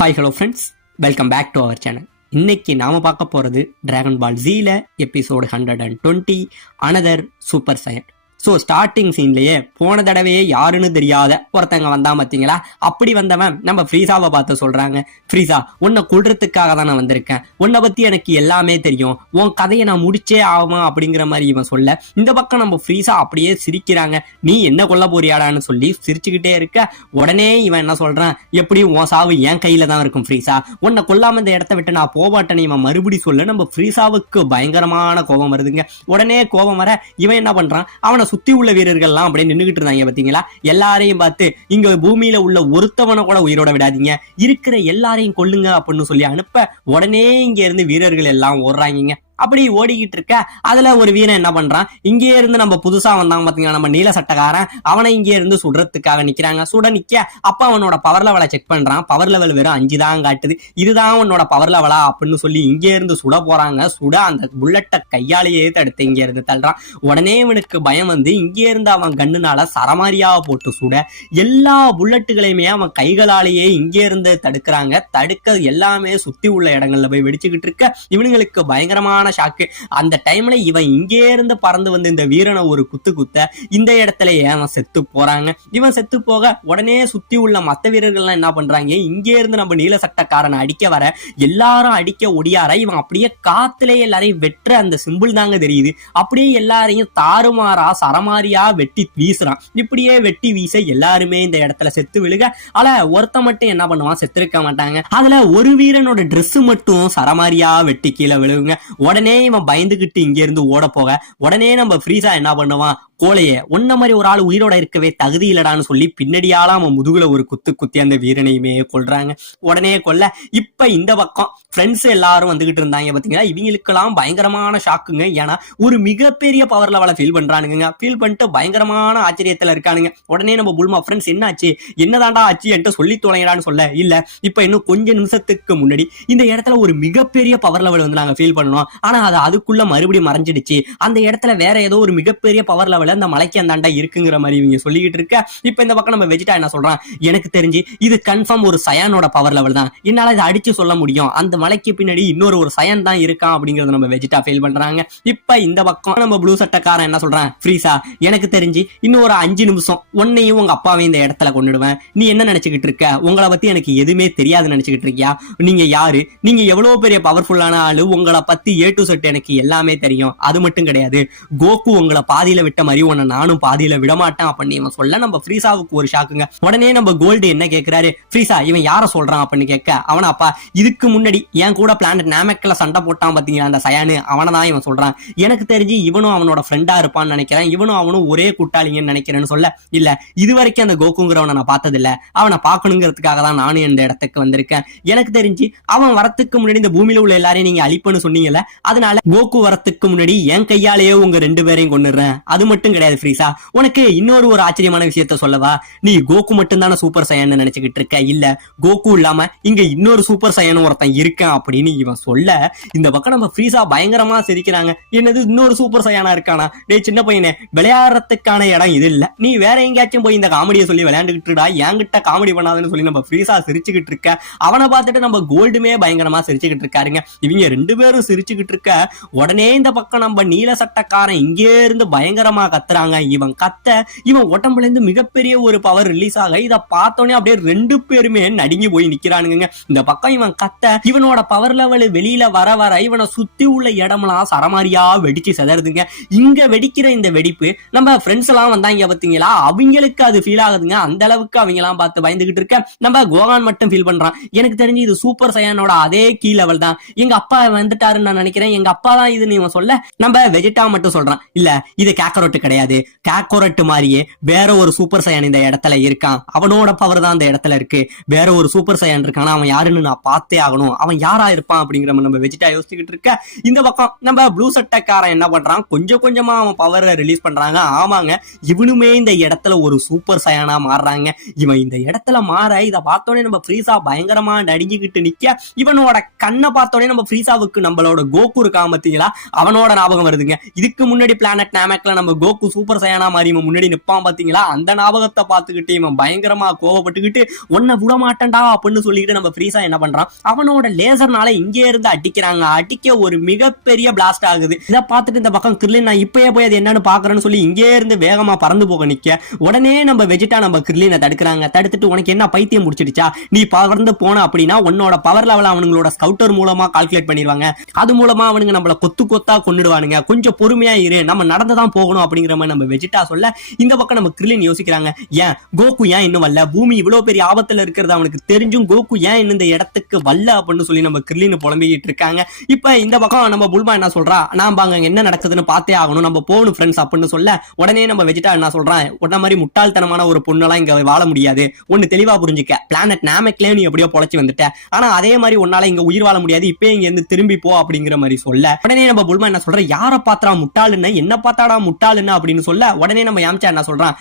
Hi hello friends, welcome back to our channel. இன்னைக்கு நாம பார்க்க போறது டிராகன் பால் ஜீல episode 120 another super Saiyan. So starting சீன்லயே போன தடவையே யாருன்னு தெரியாத ஒருத்தங்க வந்தான் பார்த்தீங்களா? அப்படி வந்தவன் நம்ம ஃப்ரீசாவை பார்த்து சொல்றாங்க, ஃப்ரீசா உன்னை கொள்றதுக்காக தான் நான் வந்திருக்கேன், உன்னை பத்தி எனக்கு எல்லாமே தெரியும், உன் கதையை நான் முடிச்சே ஆகுமா அப்படிங்கிற மாதிரி இவன் சொல்ல, இந்த பக்கம் நம்ம ஃப்ரீசா அப்படியே சிரிக்கிறாங்க. நீ என்ன கொல்ல போறியாடான்னு சொல்லி சிரிச்சுக்கிட்டே இருக்க. உடனே இவன் என்ன சொல்றான், எப்படி உன் சாவு என் கையில தான் இருக்கும் ஃப்ரீசா, உன்னை கொல்லாம இந்த இடத்த விட்டு நான் போவாட்டேன்னு இவன் மறுபடி சொல்ல நம்ம ஃப்ரீசாவுக்கு பயங்கரமான கோபம் வருதுங்க. உடனே கோபம் வர இவன் என்ன பண்றான், அவனை சுத்தி உள்ள வீரர்கள்லாம் அப்படியே நின்றுகிட்டு இருந்தாங்க பாத்தீங்களா? எல்லாரையும் பார்த்து இங்க பூமியில உள்ள ஒருத்தவனை கூட உயிரோட விடாதீங்க, இருக்கிற எல்லாரையும் கொல்லுங்க அப்படின்னு சொல்லி அனுப்ப உடனே இங்க இருந்து வீரர்கள் எல்லாம் ஓடுறாங்க. அப்படி ஓடிக்கிட்டு இருக்க அதுல ஒரு வீரன் என்ன பண்றான், இங்கே இருந்து நம்ம புதுசா வந்தாங்க பாத்தீங்கன்னா நம்ம நீல சட்டக்காரன், அவனை இங்கே இருந்து சுடுறதுக்காக நிக்கிறாங்க. சுட நிக்க அப்ப அவனோட பவர் லெவலை செக் பண்றான். பவர் லெவல் வெறும் 5 தான் காட்டுது. இதுதான் உன்னோட பவர் லெவலா அப்படின்னு சொல்லி இங்கே இருந்து சுட போறாங்க. சுட அந்த புல்லட்டை கையாலேயே தடுத்து இங்கே இருந்து தள்ளுறான். உடனே இவனுக்கு பயம் வந்து இங்கே இருந்து அவன் கண்ணுனால சரமாரியா போட்டு சுட எல்லா புல்லட்டுகளையுமே அவன் கைகளாலேயே இங்கே இருந்து தடுக்கிறாங்க. தடுக்க எல்லாமே சுத்தி உள்ள இடங்கள்ல போய் வெடிச்சுக்கிட்டு இருக்க இவனுங்களுக்கு பயங்கரமான ஷாக்கு. அந்த டைம்ல இவன் இங்கே இருந்து பறந்து வந்து இந்த வீரனை ஒரு குத்த இந்த இடத்துல அவன் செத்து போறாங்க. இவன் செத்து போக உடனே சுத்தி உள்ள மத்த வீரர்கள்லாம் என்ன பண்றாங்க, இங்கே இருந்து நம்ம நீல சட்டக்காரனை அடிக்க வர எல்லாரும் அடிக்க ஒடியார இவன் அப்படியே காத்துல எல்லாரையும் வெற்ற அந்த சிம்பிள் தாங்க தெரியுது. அப்படியே எல்லாரையும் தாறுமாறா சரமாரியா வெட்டி வீசுறான். இப்படியே வெட்டி வீச எல்லாருமே இந்த இடத்துல செத்து விழுக ஆனா ஒருத்த மட்டும் என்ன பண்ணுவான், செத்துருக்க மாட்டாங்க. அதுல ஒரு வீரனோட ட்ரெஸ் மட்டும் சரமாரியா வெட்டி கீழே விழுவுங்க. உடனே இவன் பயந்துகிட்டு இங்க இருந்து ஓட போக உடனே நம்ம ஃப்ரீசா என்ன பண்ணுவான், கோலைய ஒன்ன மாதிரி ஒரு ஆள் உயிரோட இருக்கவே தகுதி இல்லடான்னு சொல்லி பின்னாடியால அவன் முதுகுல ஒரு குத்தி அந்த வீரனையுமே கொல்றாங்க. உடனே கொல்ல இப்ப இந்த பக்கம் ஃப்ரெண்ட்ஸ் எல்லாரும் வந்துகிட்டு இருந்தாங்க பாத்தீங்களா? இவங்களுக்கெல்லாம் பயங்கரமான ஷாக்குங்க. ஏன்னா ஒரு மிகப்பெரிய பவர் லெவலை ஃபீல் பண்றானுங்க. ஃபீல் பண்ணிட்டு பயங்கரமான ஆச்சரியத்துல இருக்கானுங்க. உடனே நம்ம புல்மா ஃப்ரெண்ட்ஸ் என்னாச்சு, என்னதாண்டா ஆச்சு என்கிட்ட சொல்லி தொலைங்கடான்னு சொல்ல, இல்ல இப்ப இன்னும் கொஞ்ச நிமிஷத்துக்கு முன்னாடி இந்த இடத்துல ஒரு மிகப்பெரிய பவர் லெவல் வந்து நாங்க ஃபீல் பண்ணோம், ஆனா அது அதுக்குள்ள மறுபடியும் மறைஞ்சிடுச்சு. அந்த இடத்துல வேற ஏதோ ஒரு மிகப்பெரிய பவர் லெவல் அந்த மலைக்கு அந்தாண்டா இருக்குங்கிற மாதிரி இவங்க சொல்லிக்கிட்டு இருக்க. இப்ப இந்த பக்கம் நம்ம வெஜிடா என்ன சொல்றான், எனக்கு தெரிஞ்சு இது கன்ஃபார்ம் ஒரு சயானோட பவர் லெவல் தான், என்னால இதை அடிச்சு சொல்ல முடியும், அந்த மலைக்கு பின்னாடி இன்னொரு ஒரு சயன் தான் இருக்கான் அப்படிங்கறத நம்ம வெஜிடா ஃபீல் பண்றாங்க. இப்ப இந்த பக்கம் நம்ம ப்ளூ சட்டக்காரன் என்ன சொல்றான், ஃப்ரீசா எனக்கு தெரிஞ்சு இன்னும் ஒரு 5 நிமிஷம் உன்னையும் உங்க அப்பாவையும் இந்த இடத்துல கொண்டுடுவேன், நீ என்ன நினைச்சுக்கிட்டு இருக்க, உங்களை பத்தி எனக்கு எதுவுமே தெரியாது நினைச்சுக்கிட்டு இருக்கியா, நீங்க யாரு, நீங்க எவ்வளவு பெரிய பவர்ஃபுல்லான ஆளு, உங்களை பத்தி A to Z எனக்கு எல்லாமே தெரியும், அது மட்டும் கிடையாது, கோகு உங்களை பாதியில விட்ட மாதிரி உன்னை நானும் பாதியில விடமாட்டேன் அப்படின்னு இவன் சொல்ல நம்ம ஃப்ரீசாவுக்கு ஒரு ஷாக்குங்க. உடனே நம்ம கோல்டு என்ன கேட்கிறாரு, ஃப்ரீசா இவன் யார சொல்றான் அப்படின்னு கேட்க அவனா, அப்பா இதுக்கு முன்னாடி என் கூட பிளானட் நாமெக்ல சண்டை போட்டான் பாத்தீங்களா அந்த சயானு, அவனை தான் இவன் சொல்றான், எனக்கு தெரிஞ்சு இவனும் அவனோட ஃப்ரெண்டா இருப்பான்னு நினைக்கிறேன், இவனும் அவனும் ஒரே கூட்டாளிங்கன்னு நினைக்கிறேன்னு சொல்ல, இல்ல இது வரைக்கும் அந்த கோகுங்கிறவனை நான் பார்த்தது இல்ல, அவனை பார்க்கணுங்கிறதுக்காக தான் நானும் இந்த இடத்துக்கு வந்திருக்கேன், எனக்கு தெரிஞ்சு அவன் வரத்துக்கு முன்னாடி இந்த பூமியில உள்ள எல்லாரையும் நீங்க அழிப்புன்னு சொன்னீங்கல்ல, அதனால கோகு வரத்துக்கு முன்னாடி என் கையாலேயே உங்க 2 பேரையும் கொண்டுறேன். அது மட்டும் கிடையாது ஃப்ரீசா, உனக்கு இன்னொரு ஒரு ஆச்சரியமான விஷயத்த சொல்லவா, நீ கோகு மட்டும் தானே சூப்பர் சயன் நினைச்சுக்கிட்டு இருக்க, இல்ல கோகு இல்லாம இங்க இன்னொரு சூப்பர் சயன் ஒருத்தன் இருக்கான் அப்படின்னு இவன் சொல்ல இந்த பக்கம் நம்ம ஃப்ரீசா பயங்கரமா சிரிக்கிறாங்க. என்னது இன்னொரு சூப்பர் சயானா இருக்கானா, டேய் சின்ன பையனே விளையாடுறதுக்கான இடம் இது இல்ல, நீ வேற எங்கேயாச்சும் போய் இந்த காமெடியை சொல்லி விளையாண்டுக்கிட்டுடா, என்கிட்ட காமெடி பண்ணாதுன்னு சொல்லி நம்ம ஃப்ரீசா சிரிச்சுக்கிட்டு இருக்க. அவனை பார்த்துட்டு நம்ம கோல்டுமே பயங்கரமா சிரிச்சுக்கிட்டு இருக்காருங்க. இவங்க 2 பேரும் சிரிச்சுக்கிட்டு இருக்க உடனே இந்த பக்கம் நம்ம நீல சட்டக்காரன் இங்கே இருந்து பயங்கரமா கத்துறாங்க. இவன் கத்த இவன் உடம்புல இருந்து மிகப்பெரிய ஒரு பவர் ரிலீஸ் ஆக இத பார்த்தோன்னே அப்படியே 2 பேருமே நடுங்கி போய் நிக்கிறானுங்க. இந்த பக்கம் இவன் கத்த இவனோட பவர் லெவல் வெளியில வர வர இவனை சுத்தி உள்ள இடமெல்லாம் சரமாரியா வெடிச்சு செதறதுங்க. இங்க வெடிக்கிற இந்த வெடிப்பு நம்ம ஃப்ரெண்ட்ஸ் எல்லாம் வந்தாங்க பாத்தீங்களா, அவங்களுக்கு அது ஃபீல் ஆகுதுங்க. அந்த அளவுக்கு அவங்க எல்லாம் பார்த்து பயந்துகிட்டு இருக்க நம்ம கோகான் மட்டும் ஃபீல் பண்றான், எனக்கு தெரிஞ்சு இது சூப்பர் சயானோட அதே கீ லெவல் தான், எங்க அப்பா வந்துட்டாருன்னு நான் நினைக்கிறேன், எங்க அப்பா தான் இதுன்னு இவன் சொல்ல நம்ம வெஜிடா மட்டும் சொல்றான், இல்ல இது கேக்கரோட்டு கிடையாது, கேக்கரோட்டு மாதிரியே வேற ஒரு சூப்பர் சயன் இந்த இடத்துல இருக்கான், அவனோட பவர் தான் இந்த இடத்துல இருக்கு, வேற ஒரு சூப்பர் சயன் இருக்கானா, அவன் யாருன்னு நான் பார்த்தே ஆகணும், அவன் யாரா இருப்பான் அப்படிங்கிற நம்ம வெஜிடா யோசிச்சுக்கிட்டு இருக்க. இந்த பக்கம் நம்ம ப்ளூ சட்டக்காரன் என்ன பண்றான், கொஞ்சம் கொஞ்சமா அவன் பவரை ரிலீஸ் பண்றாங்க. ஆமாங்க, இவனுமே இந்த இடத்துல ஒரு சூப்பர் சயானா மாறுறாங்க. இவன் இந்த இடத்துல மாற இதை பார்த்தோன்னே நம்ம ஃப்ரீசா பயங்கரமா நடுங்கிக்கிட்டு நிக்க, இவனோட கண்ணை பார்த்தோன்னே நம்ம ஃப்ரீசாவுக்கு நம்மளோட கோகு இருக்கான் பாத்தீங்களா, அவனோட ஞாபகம் வருதுங்க. இதுக்கு முன்னாடி பிளானட் நாமெக்ல நம்ம கோகு கோகு சூப்பர் சையானா மாதிரி இவன் முன்னாடி நிப்பான் பாத்தீங்களா, அந்த ஞாபகத்தை பார்த்துக்கிட்டு இவன் பயங்கரமா கோவப்பட்டுக்கிட்டு உன்னை விட மாட்டேன்டா அப்படின்னு சொல்லிட்டு நம்ம ஃப்ரீஸா என்ன பண்றான், அவனோட லேசர்னால இங்கே இருந்து அடிக்கிறாங்க. அடிக்க ஒரு மிகப்பெரிய பிளாஸ்ட் ஆகுது. இதை பார்த்துட்டு இந்த பக்கம் கிர்லின் நான் இப்பயே போய் அது என்னன்னு பாக்குறேன்னு சொல்லி இங்கே இருந்து வேகமா பறந்து போக நிக்க, உடனே நம்ம வெஜிட்டா நம்ம கிர்லினை தடுக்கிறாங்க. தடுத்துட்டு உனக்கு என்ன பைத்தியம் முடிச்சிடுச்சா, நீ பறந்து போன அப்படின்னா உன்னோட பவர் லெவல் அவனுங்களோட ஸ்கவுட்டர் மூலமா கால்குலேட் பண்ணிடுவாங்க, அது மூலமா அவனுங்க நம்மள கொத்து கொத்தா கொண்டுடுவானுங்க, கொஞ்சம் பொறுமையா இரு, நம்ம நடந்துதான் போகணும் அப்படிங்கிற மாதிரி நம்ம வெஜிட்டா சொல்ல, இந்த பக்கம் நம்ம கிர்லின் யோசிக்கிறாங்க, ஏன் கோகு ஏன் இன்னும் வரல, பூமி இவ்வளவு பெரிய ஆபத்துல இருக்கிறது அவனுக்கு தெரிஞ்சும் கோகு ஏன் இன்னும் இந்த இடத்துக்கு வரல அப்படின்னு சொல்லி நம்ம கிர்லின் புலம்பிக்கிட்டு இருக்காங்க. இப்ப இந்த பக்கம் நம்ம புல்மா என்ன சொல்றா, நான் பாங்க என்ன நடக்குதுன்னு பார்த்தே ஆகணும், நம்ம போகணும் ஃப்ரெண்ட்ஸ் அப்படின்னு சொல்ல, உடனே நம்ம வெஜிட்டா என்ன சொல்றான், உடனே மாதிரி முட்டாள்தனமான ஒரு பொண்ணெல்லாம் இங்க வாழ முடியாது, ஒன்னு தெளிவா புரிஞ்சுக்க, பிளானட் நாமெக்லயே நீ எப்படியோ பொழைச்சு வந்துட்ட, ஆனா அதே மாதிரி உன்னால இங்க உயிர் வாழ முடியாது, இப்ப இங்க இருந்து திரும்பி போ அப்படிங்கிற மாதிரி சொல்ல, உடனே நம்ம புல்மா என்ன சொல்ற, யார பாத்திரா முட்டாளுன்னு, என்ன பார்த்தாடா முட்டாளுன்னு அப்படின்னு சொல்ல, உடனே நம்ம யாம்சா என்ன சொல்றான்,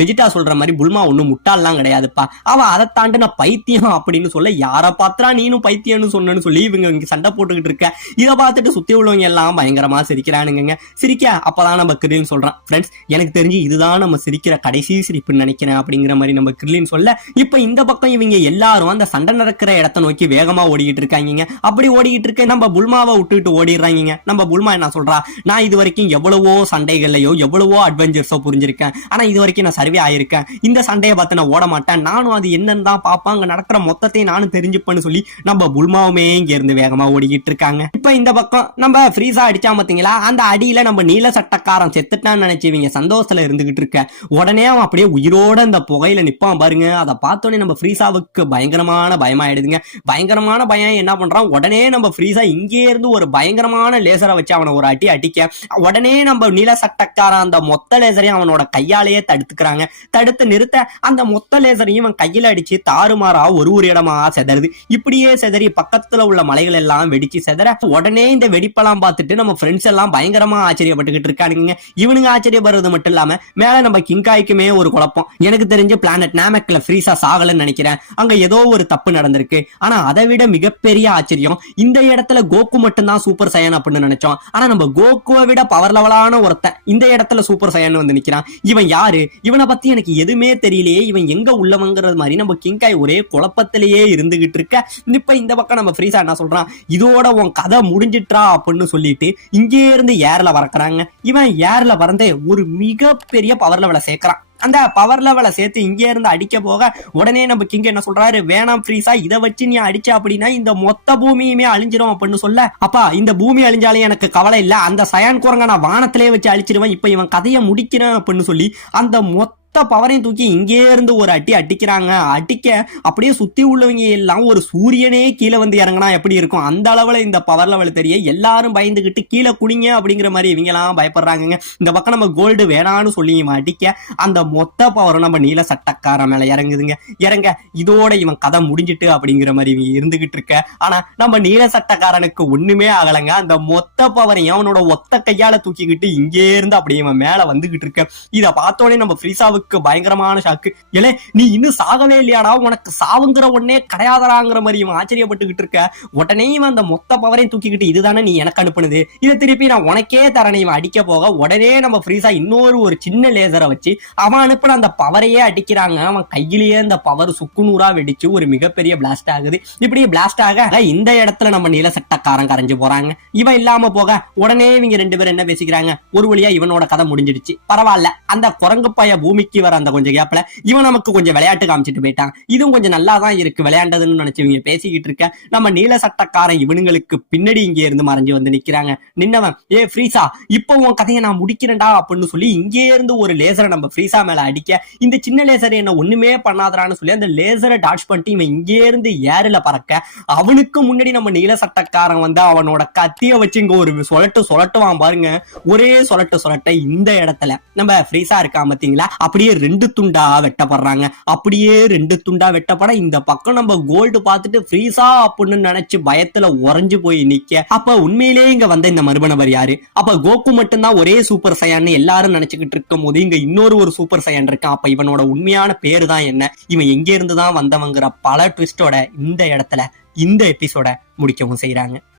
வெஜிட்டா சொல்ற மாதிரி புல்மா ஒண்ணும் முட்டாள்லாம் கிடையாதுப்பா, அவ அதை தாண்டி நான் பைத்தியம் அப்படின்னு சொல்ல, யார பாத்திரா நீனும் பைத்தியம்னு சொன்னு சொல்லி இவங்க இங்க சண்டை போட்டுக்கிட்டு இருக்க. இதை பார்த்துட்டு சுத்தி உள்ளவங்க எல்லாம் பயங்கரமா சிரிக்கிறானுங்க. சிரிக்க அப்பதான் நம்ம கிர்லின் சொல்றான், ஃப்ரெண்ட்ஸ் எனக்கு தெரிஞ்சு இதுதான் நம்ம சிரிக்கிற கடைசி சிரிப்புன்னு நினைக்கிறேன் அப்படிங்கிற மாதிரி நம்ம கிர்லின் சொல்ல, இப்ப இந்த பக்கம் இவங்க எல்லாரும் அந்த சண்டை நடக்கிற இடத்தை நோக்கி வேகமா ஓடிக்கிட்டு இருக்காங்க. அப்படி ஓடிக்கிட்டு இருக்க நம்ம புல்மாவை விட்டுட்டு ஓடிடுறாங்க. நம்ம புல்மா என்ன சொல்றா, நான் இது வரைக்கும் எவ்வளவோ சண்டைகள்லயோ எவ்வளவோ அட்வென்ச்சர்ஸோ புரிஞ்சிருக்கேன், ஆனா இது வரைக்கும் நான் சர்வே ஆயிருக்கேன், இந்த சண்டையை பார்த்து நான் ஓட மாட்டேன், நானும் அது என்னன்னு தான் பாப்பேன், அங்க நடக்கிற மொத்தத்தையும் நானும் தெரிஞ்சுப்பேன்னு சொல்லி நம்ம புல்மாவுமே இங்க இருந்து வேகமா ஓடிக்கிட்டு இருக்காங்க. இப்ப இந்த பக்கம் நம்ம ஃப்ரீஸா அடிச்சா பாத்தீங்களா, அந்த அடியில நம்ம நீல சட்டக்காரன் செத்துட்டான்னு நினைச்சீங்க சந்தோஷத்துல இருந்துகிட்டு இருக்க, உடனே அவன் அப்படியே உயிரோட இந்த புகையில நிப்பான் பாருங்க. அதை பார்த்தோன்னே நம்ம ஃப்ரீஸாவுக்கு பயங்கரமான பயமாயிடுதுங்க. பயங்கரமான பயம் என்ன பண்றான், உடனே நம்ம ஃப்ரீஸா இங்கே இருந்து ஒரு பயங்கரமான லேசரை வச்சு அவனை ஒரு அடி அடிக்க, உடனே நம்ம நீல சட்டக்காரன் அந்த மொத்த லேசரையும் அவனோட கையாலேயே தடுத்துக்கிறாங்க. தடுத்து நிறுத்த அந்த மொத்த லேசரையும் அவன் கையில அடிச்சு தாறுமாறா ஒரு இடமா செதறுது. இப்படியே செதறி பக்கத்துல உள்ள மலைகள் எல்லாம் வெடிச்சு செதற, உடனே இந்த வெடிப்பெல்லாம் பார்த்துட்டு நம்ம ஃப்ரெண்ட்ஸ் எல்லாம் பயங்கரமா ஆச்சரியப்பட்டுக்கிட்டு இருக்கானுங்க. இவனுங்க ஆச்சரியப்படுறது மட்டும் இல்லாம மேல நம்ம கிங்காய்க்குமே ஒரு குழப்பம். எனக்கு தெரிஞ்சு பிளானட் நாமெக்ல ஃப்ரீஸா சாகலன்னு நினைக்கிறேன், அங்க ஏதோ ஒரு தப்பு நடந்திருக்கு. ஆனா அதை விட மிகப்பெரிய ஆச்சரியம், இந்த இடத்துல கோகு மட்டும்தான் சூப்பர் சையன் அப்படின்னு நினைச்சோம், ஆனா நம்ம கோகுவை விட பவர் லெவலான ஒருத்தன் இந்த இடத்துல சூப்பர் சையன் வந்து நிக்கிறான். இவன் யாரு, இவனை பத்தி எனக்கு எதுவுமே தெரியலையே, இவன் எங்க உள்ளவங்கிறது மாதிரி நம்ம கிங்காய் ஒரே குழப்பத்திலேயே இருந்துகிட்டு இருக்க. இப்ப இந்த பக்கம் நம்ம ஃப்ரீஸா என்ன சொல்றான், இதோட உன் கதை முடிஞ்சிட்டா அப்படின்னு சொல்லிட்டு இங்கே இருந்து ஏர்ல பறக்குறாங்க. இவன் ஏர்ல பறந்து ஒரு மிகப்பெரிய பவர் லெவலை சேர்க்கிறான். அந்த பவர் லெவலை சேர்த்து இங்கே இருந்து அடிக்க போக உடனே நம்ம கிங் என்ன சொல்றாரு, வேணாம் ஃப்ரீஸா, இதை வச்சு நீ அடிச்ச அப்படின்னா இந்த மொத்த பூமியுமே அழிஞ்சிரும் அப்படின்னு சொல்ல, அப்பா இந்த பூமி அழிஞ்சாலும் எனக்கு கவலை இல்ல, அந்த சயான் குரங்க நான் வானத்திலே வச்சு அழிச்சிருவேன், இப்ப இவன் கதையை முடிக்கிறேன் அப்படின்னு சொல்லி அந்த மொத்த பவரையும் தூக்கி இங்கே இருந்து ஒரு அடி அடிக்கிறாங்க. அடிக்க அப்படியே சுத்தி உள்ளவங்க எல்லாம் ஒரு சூரியனே கீழே வந்து இறங்கினா எப்படி இருக்கும் அந்த அளவுல இந்த பவர் லெவல் தெரிய எல்லாரும் பயந்துகிட்டு கீழே குனிங்க அப்படிங்கிற மாதிரி இவங்க எல்லாம் பயப்படுறாங்க. இந்த பக்கம் நம்ம கோல்டு வேணான்னு சொல்லி இவன் அடிக்க அந்த மொத்த பவரும் நம்ம நீல சட்டக்காரன் மேல இறங்குதுங்க. இறங்க இதோட இவன் கதை முடிஞ்சிட்டு அப்படிங்கிற மாதிரி இவங்க இருந்துகிட்டு இருக்க. ஆனா நம்ம நீல சட்டக்காரனுக்கு ஒண்ணுமே ஆகலைங்க. அந்த மொத்த பவரையும் அவனோட ஒத்த கையால தூக்கிக்கிட்டு இங்கே இருந்து அப்படியே இவன் மேல வந்துகிட்டு இருக்க. இதை பார்த்தோடனே நம்ம ஃப்ரீஸாவுக்கு பயங்கரமான ஷாக்கு. ஏலே நீ இன்னும் சாகவே இல்லையாடா, உனக்கு சாவுங்கிற ஒன்னே கிடையாதராங்கிற மாதிரி இவன் ஆச்சரியப்பட்டுக்கிட்டு இருக்க. உடனே இவன் அந்த மொத்த பவரையும் தூக்கிக்கிட்டு இதுதானே நீ எனக்கு அனுப்புனது, இதை திருப்பி நான் உனக்கே தரேன் இவன் அடிக்க போக உடனே நம்ம ஃப்ரீஸா இன்னொரு ஒரு சின்ன லேசரை வச்சு அவன் அனுப்பின அந்த பவரையே அடிக்கிறாங்க. அவன் கையிலேயே அந்த பவர் சுக்குநூறா வெடிச்சு ஒரு மிகப்பெரிய பிளாஸ்ட் ஆகுது. இப்படி பிளாஸ்ட் ஆக இந்த இடத்துல நம்ம நீல சட்டக்காரன் கரைஞ்சு போறாங்க. இவன் இல்லாம போக உடனே இவங்க ரெண்டு பேரும் என்ன பேசிக்கிறாங்க, ஒரு வழியா இவனோட கதை முடிஞ்சிடுச்சு, பரவாயில்ல, அந்த குரங்கு பைய பூமிக்கு வர அந்த கொஞ்சம் கேப்ல இவன் நமக்கு கொஞ்சம் விளையாட்டு காமிச்சிட்டு போயிட்டான், இதுவும் கொஞ்சம் நல்லா தான் இருக்கு விளையாண்டதுன்னு நினைச்சு இவங்க பேசிக்கிட்டு இருக்க. நம்ம நீல சட்டக்காரன் இவனுங்களுக்கு பின்னாடி இங்கே இருந்து மறைஞ்சு வந்து நிக்கிறாங்க. நின்னவன், ஏ ஃப்ரீஸா இப்போ உன் கதையை நான் முடிக்கிறேன்டா அப்படின்னு சொல்லி இங்கே இருந்து ஒரு லேசரை நம்ம ஃப்ரீஸா மேல அடிக்க, இந்த சின்ன லேசர் என்ன ஒண்ணுமே பண்ணாதரான்னு சொல்லி அந்த லேசரை டாட்ச் பண்ணிட்டு இவன் இங்கே இருந்து ஏர்ல பறக்க, அவனுக்கு முன்னாடி நம்ம நீல சட்டக்காரன் வந்து அவனோட கத்திய வச்சு இங்க ஒரு சொலட்டுவான் பாருங்க. ஒரே சொலட்ட இந்த இடத்துல நம்ம ஃப்ரீஸா இருக்கான் பாத்தீங்களா, அப்படியே ரெண்டு துண்டா வெட்டப்படுறாங்க. அப்படியே ரெண்டு துண்டா வெட்டப்பட இந்த பக்கம் நம்ம கோல்டு பார்த்துட்டு ஃப்ரீஸா அப்படின்னு நினைச்சு பயத்துல உறைஞ்சு போய் நிக்க. அப்ப உண்மையிலேயே இங்க வந்த இந்த மர்ம நபர் யாரு, அப்ப கோகு மட்டும்தான் ஒரே சூப்பர் சையான்னு எல்லாரும் நினைச்சுக்கிட்டு இருக்கும் போது இங்க இன்னொரு ஒரு சூப்பர் சையான் இருக்கான். அப்ப இவனோட உண்மையான பேரு தான் என்ன, இவன் எங்க இருந்துதான் வந்தவங்கிற பல ட்விஸ்டோட இந்த இடத்துல இந்த எபிசோட முடிக்கவும் செய்யறாங்க.